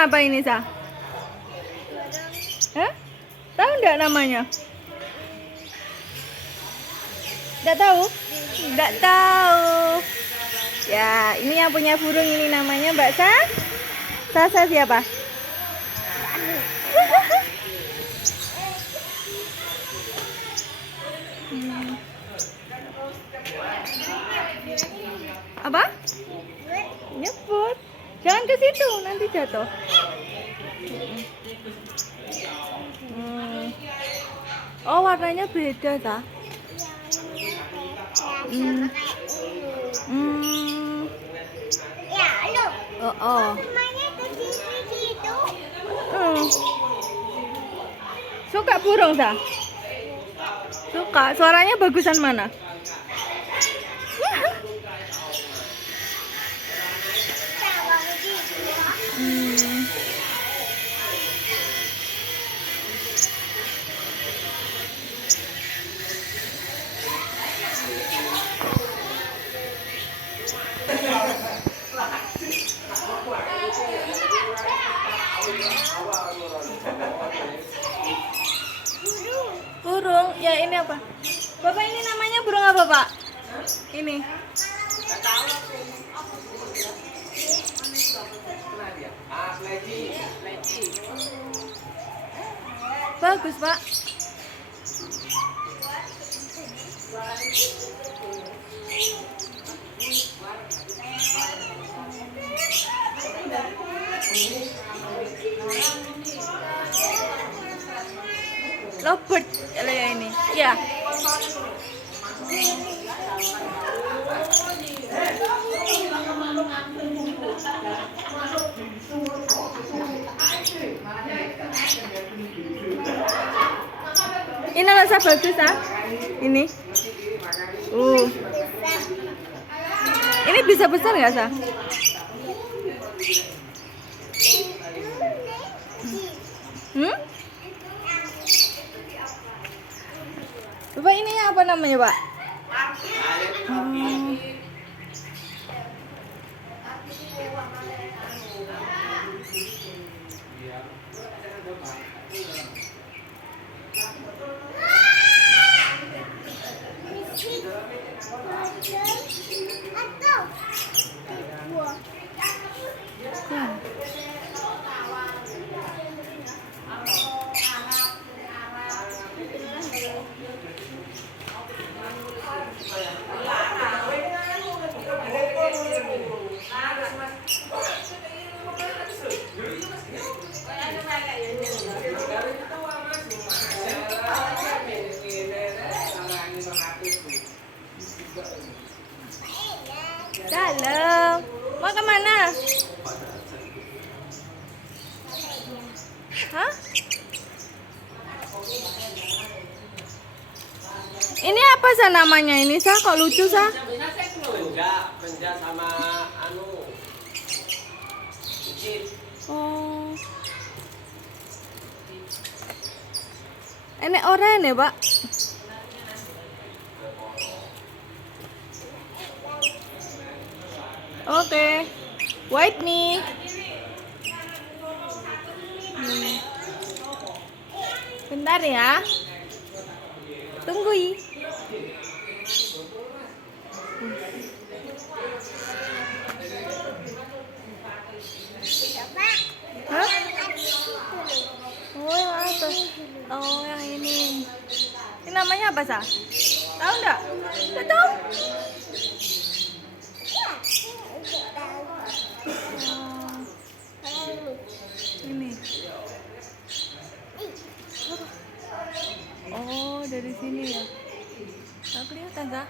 apa ini, Sa? Hah? Tahu nggak namanya? Nggak tahu? Nggak tahu. Ya, ini yang punya burung ini namanya Mbak Sa. Sasa siapa? Apa? Nyebut. Jangan ke situ, nanti jatuh. Oh, warnanya beda, Ta? Oh. Suka burung, Sa? Suka. Suaranya bagusan mana? Burung, ya ini apa? Bapak ini namanya burung apa, Pak? Ini. Bagus, Pak. Lovebird ini. Ya. Ini rasa bagus, ah. Ini. Ini bisa besar nggak, Sa? Bapak ini apa namanya, Pak? Dalam. Mau kemana? Hah? Ini apa, Sa, namanya ini, Sa? Kok lucu, Sa? Penja sama anu. Oh. Ini oranye, Pak. Oke. White nih. Bentar ya. Tunggu ya. Hah? Oh, yang atas. Oh, yang ini. Ini namanya apa, Sa? Tahu enggak? Enggak tahu. Ini. Oh, dari sini ya. Nggak kelihatan, Sa?